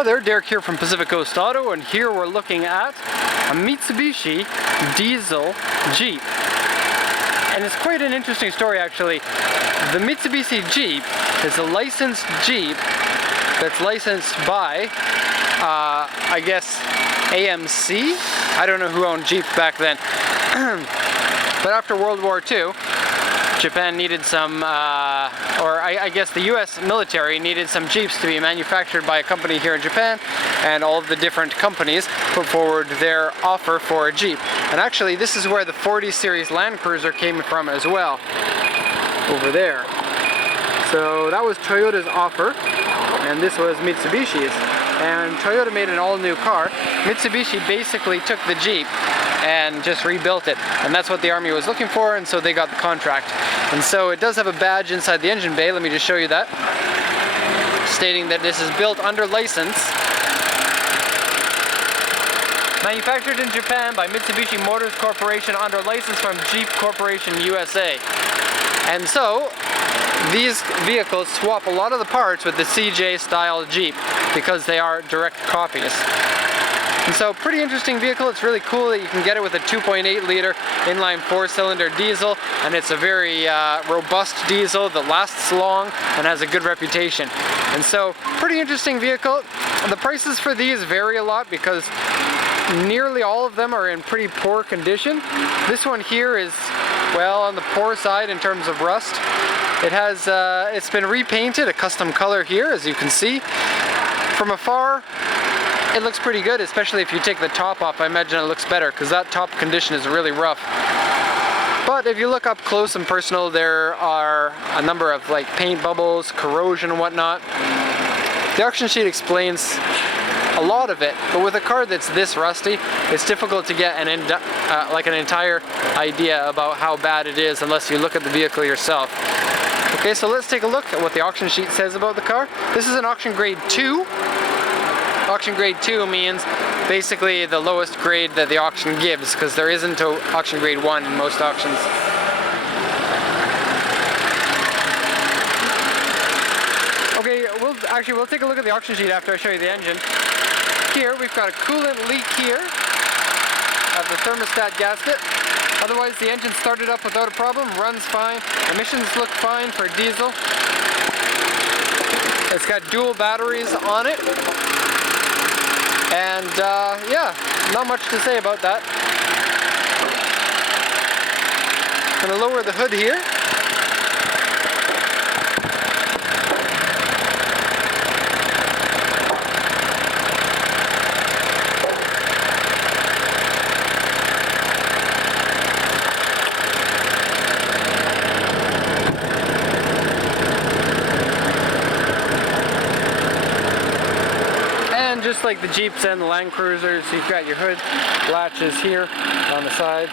Hi there, Derek here from Pacific Coast Auto, and here we're looking at a Mitsubishi diesel Jeep. And it's quite an interesting story actually. The Mitsubishi Jeep is a licensed Jeep that's licensed by, I guess, AMC? I don't know who owned Jeeps back then. But after World War II, Japan needed some, I guess the US military needed some Jeeps to be manufactured by a company here in Japan, and all of the different companies put forward their offer for a Jeep. And actually this is where the 40 series Land Cruiser came from as well, over there. So that was Toyota's offer, and this was Mitsubishi's. And Toyota made an all-new car. Mitsubishi basically took the Jeep and just rebuilt it, and that's what the Army was looking for, and so they got the contract. And so it does have a badge inside the engine bay. Let me just show you that, stating that this is built under license, manufactured in Japan by Mitsubishi Motors Corporation under license from Jeep Corporation USA. And so these vehicles swap a lot of the parts with the CJ style Jeep because they are direct copies. And so pretty interesting vehicle. It's really cool that you can get it with a 2.8 liter inline 4-cylinder diesel, and it's a very robust diesel that lasts long and has a good reputation. And so pretty interesting vehicle. The prices for these vary a lot because nearly all of them are in pretty poor condition. This one here is, well, on the poor side in terms of rust. It has, it's been repainted a custom color here, as you can see. From afar, it looks pretty good, especially if you take the top off. I imagine it looks better because that top condition is really rough. But if you look up close and personal, there are a number of like paint bubbles, corrosion and whatnot. The auction sheet explains a lot of it, but with a car that's this rusty, it's difficult to get an entire idea about how bad it is unless you look at the vehicle yourself. Okay, so let's take a look at what the auction sheet says about the car. This is an auction grade 2. Auction grade 2 means basically the lowest grade that the auction gives, because there isn't an auction grade 1 in most auctions. Okay, we'll take a look at the auction sheet after I show you the engine. Here we've got a coolant leak here at the thermostat gasket. Otherwise the engine started up without a problem, runs fine. Emissions look fine for diesel. It's got dual batteries on it. And yeah, not much to say about that. I'm going to lower the hood here. Just like the Jeeps and the Land Cruisers, you've got your hood latches here on the side.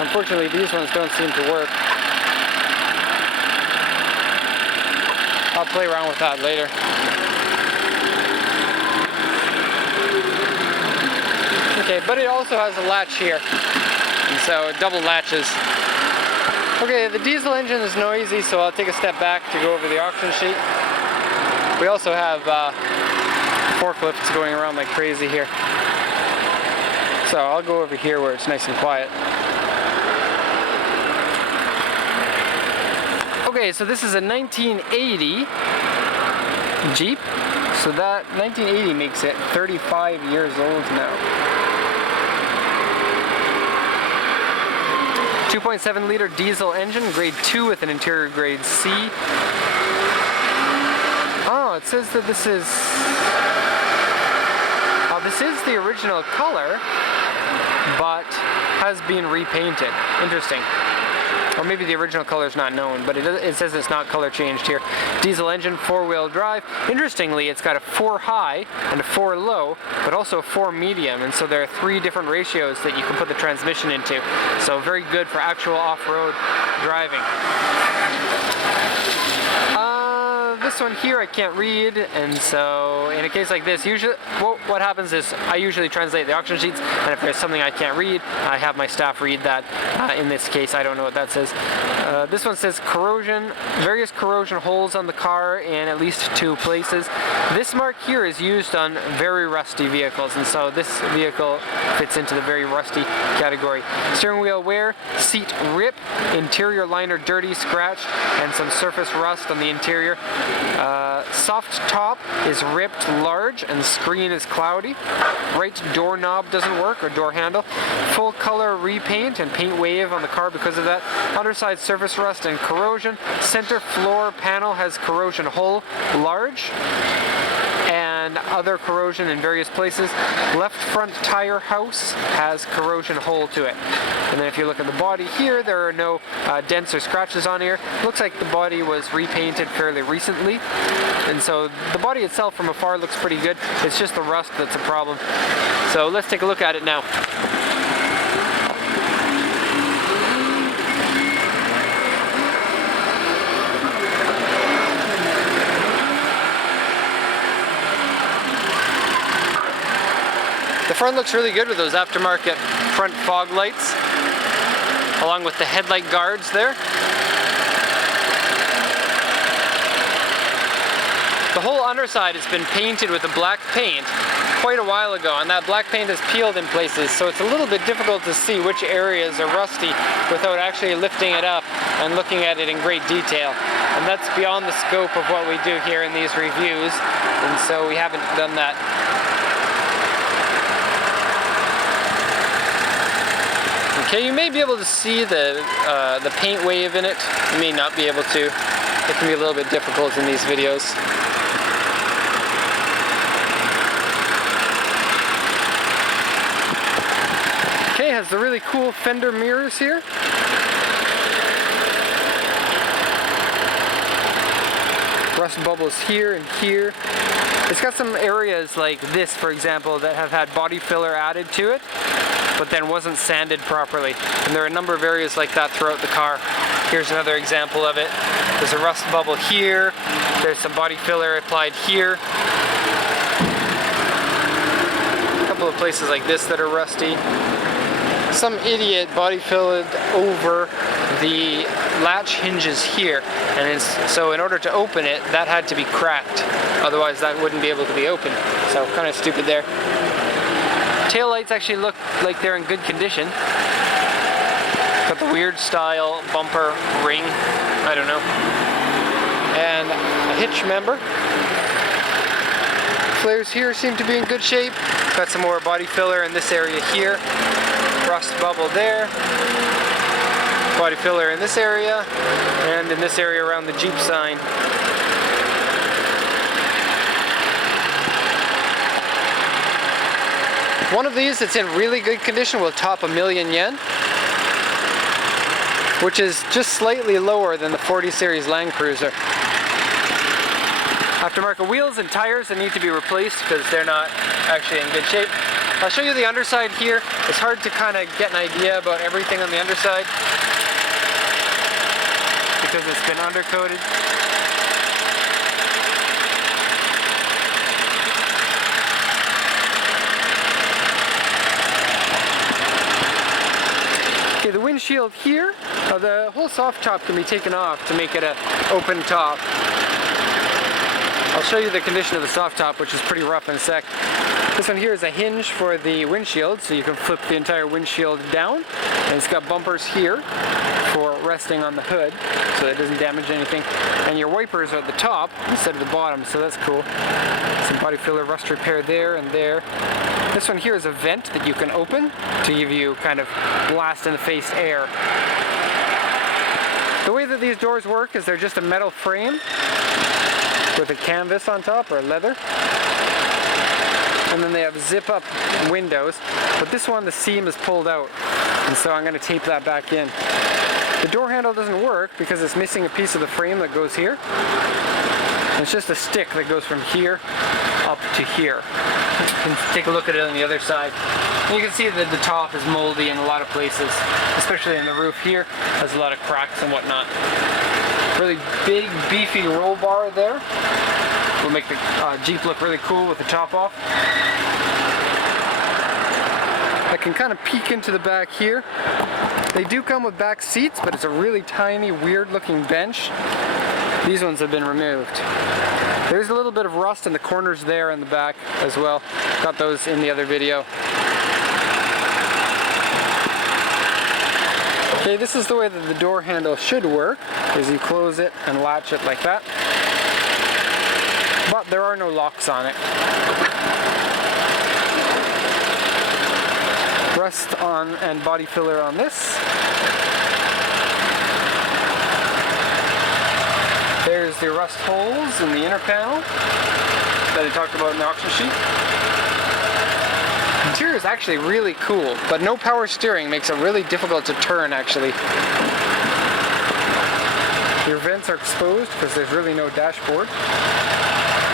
Unfortunately, these ones don't seem to work. I'll play around with that later. Okay, but it also has a latch here, and so it double latches. Okay, the diesel engine is noisy, so I'll take a step back to go over the auction sheet. We also have forklifts going around like crazy here. So I'll go over here where it's nice and quiet. Okay, so this is a 1980 Jeep. So that 1980 makes it 35 years old now. 2.7 liter diesel engine, grade 2 with an interior grade C. Oh, it says that this is the original color, but has been repainted. Interesting. Or maybe the original color is not known, but it says it's not color changed here. Diesel engine, 4-wheel drive. Interestingly, it's got a 4 high and a 4 low, but also a 4 medium, and so there are 3 different ratios that you can put the transmission into. So very good for actual off-road driving. this one here I can't read, and so in a case like this, usually what happens is I usually translate the auction sheets, and if there's something I can't read, I have my staff read that. In this case, I don't know what that says. This one says corrosion, various corrosion holes on the car in at least 2 places. This mark here is used on very rusty vehicles, and so this vehicle fits into the very rusty category. Steering wheel wear, seat rip, interior liner dirty, scratched, and some surface rust on the interior. Soft top is ripped large and screen is cloudy. Right doorknob doesn't work, or door handle. Full color repaint and paint wave on the car because of that. Underside surface rust and corrosion. Center floor panel has corrosion hole large and other corrosion in various places. Left front tire house has corrosion hole to it. And then if you look at the body here, there are no dents or scratches on here. Looks like the body was repainted fairly recently. And so the body itself from afar looks pretty good. It's just the rust that's a problem. So let's take a look at it now. The front looks really good with those aftermarket front fog lights, along with the headlight guards there. The whole underside has been painted with a black paint quite a while ago, and that black paint has peeled in places, so it's a little bit difficult to see which areas are rusty without actually lifting it up and looking at it in great detail. And that's beyond the scope of what we do here in these reviews, and so we haven't done that. Okay, you may be able to see the paint wave in it. You may not be able to. It can be a little bit difficult in these videos. Okay, has the really cool fender mirrors here. Rust bubbles here and here. It's got some areas like this, for example, that have had body filler added to it, but then wasn't sanded properly. And there are a number of areas like that throughout the car. Here's another example of it. There's a rust bubble here. There's some body filler applied here. A couple of places like this that are rusty. Some idiot body filled over the latch hinges here, and so in order to open it, that had to be cracked. Otherwise that wouldn't be able to be opened. So kind of stupid there. Taillights actually look like they're in good condition. Got the weird style bumper ring, I don't know. And a hitch member. Flares here seem to be in good shape. Got some more body filler in this area here. Rust bubble there. Body filler in this area, and in this area around the Jeep sign. One of these that's in really good condition will top $1,000,000 yen, which is just slightly lower than the 40 series Land Cruiser. Aftermarket wheels and tires that need to be replaced because they're not actually in good shape. I'll show you the underside here. It's hard to kind of get an idea about everything on the underside because it's been undercoated. Okay, the windshield here, the whole soft top can be taken off to make it an open top. I'll show you the condition of the soft top, which is pretty rough in a sec. This one here is a hinge for the windshield, so you can flip the entire windshield down. And it's got bumpers here for resting on the hood, so it doesn't damage anything. And your wipers are at the top instead of the bottom, so that's cool. Some body filler rust repair there and there. This one here is a vent that you can open to give you kind of blast-in-the-face air. The way that these doors work is they're just a metal frame with a canvas on top, or leather. And then they have zip-up windows, but this one, the seam is pulled out, and so I'm going to tape that back in. The door handle doesn't work because it's missing a piece of the frame that goes here. And it's just a stick that goes from here up to here. You can take a look at it on the other side. And you can see that the top is moldy in a lot of places, especially in the roof here. There's a lot of cracks and whatnot. Really big, beefy roll bar there. Will make the Jeep look really cool with the top off. I can kind of peek into the back here. They do come with back seats, but it's a really tiny, weird looking bench. These ones have been removed. There's a little bit of rust in the corners there in the back as well. Got those in the other video. Okay, this is the way that the door handle should work, is you close it and latch it like that. But there are no locks on it. Rust on and body filler on this. There's the rust holes in the inner panel that I talked about in the auction sheet. The interior is actually really cool, but no power steering makes it really difficult to turn actually. Your vents are exposed because there's really no dashboard.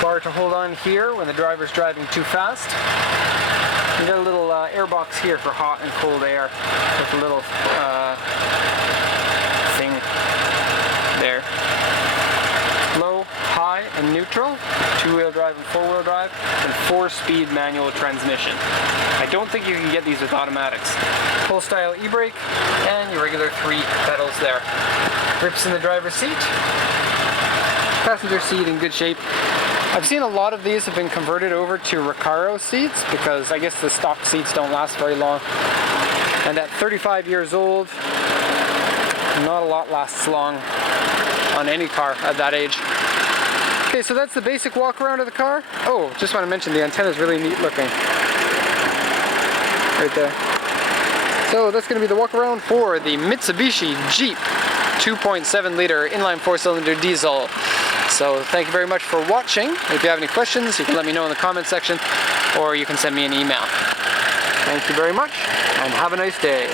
Bar to hold on here when the driver's driving too fast. You got a little air box here for hot and cold air with a little thing there. Low, high, and neutral, two-wheel drive and four-wheel drive, and 4-speed manual transmission. I don't think you can get these with automatics. Full style e-brake, and your regular 3 pedals there. Grips in the driver's seat. Passenger seat in good shape. I've seen a lot of these have been converted over to Recaro seats because I guess the stock seats don't last very long. And at 35 years old, not a lot lasts long on any car at that age. Okay, so that's the basic walk around of the car. Oh, just want to mention the antenna is really neat looking. Right there. So that's going to be the walk around for the Mitsubishi Jeep 2.7 liter inline 4-cylinder diesel. So thank you very much for watching. If you have any questions, you can let me know in the comment section, or you can send me an email. Thank you very much, and have a nice day.